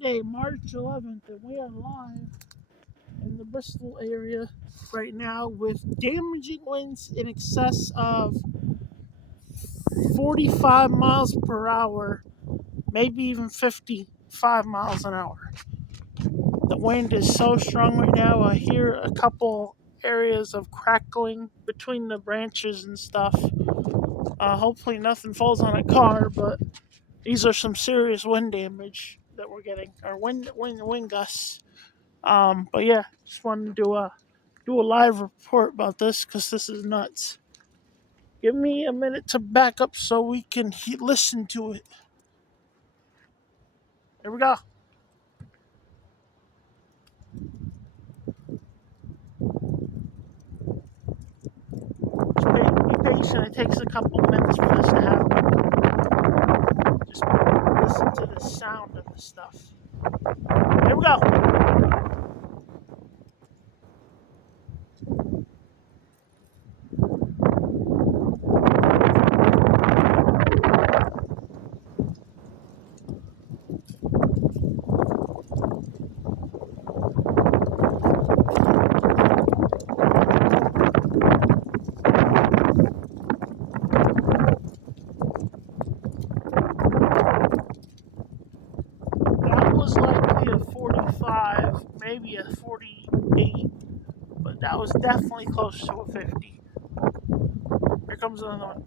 Monday, March 11th, and we are live in the Bristol area right now with damaging winds in excess of 45 miles per hour, maybe even 55 miles an hour. The wind is so strong right now. I hear a couple areas of crackling between the branches and stuff. Hopefully, nothing falls on a car, but these are some serious wind damage that we're getting, or wind gusts. But yeah, just wanted to do a live report about this because this is nuts. Give me a minute to back up so we can listen to it. Here we go. Be patient. It takes a couple minutes for this to happen. Just listen to the sound of the stuff. Here we go. That was likely a 45, maybe a 48, but that was definitely close to a 50. Here comes another one.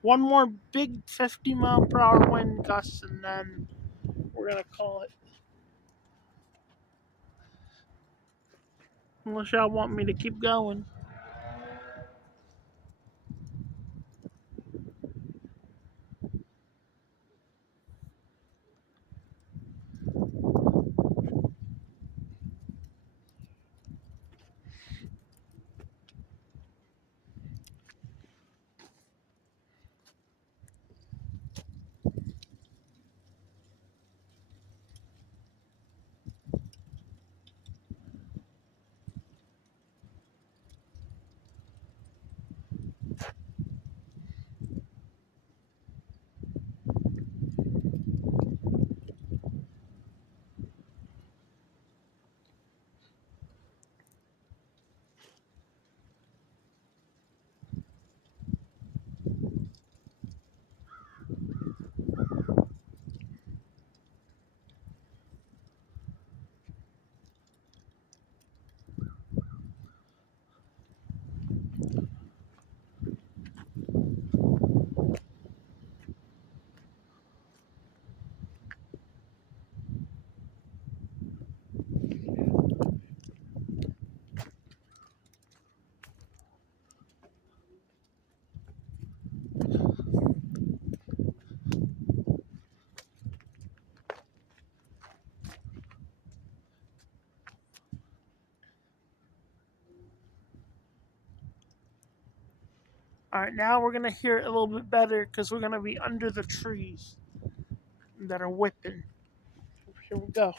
One more big 50-mile-per-hour wind gust, and then we're gonna call it. Unless y'all want me to keep going. All right, now we're gonna hear it a little bit better because we're gonna be under the trees that are whipping. Here we go.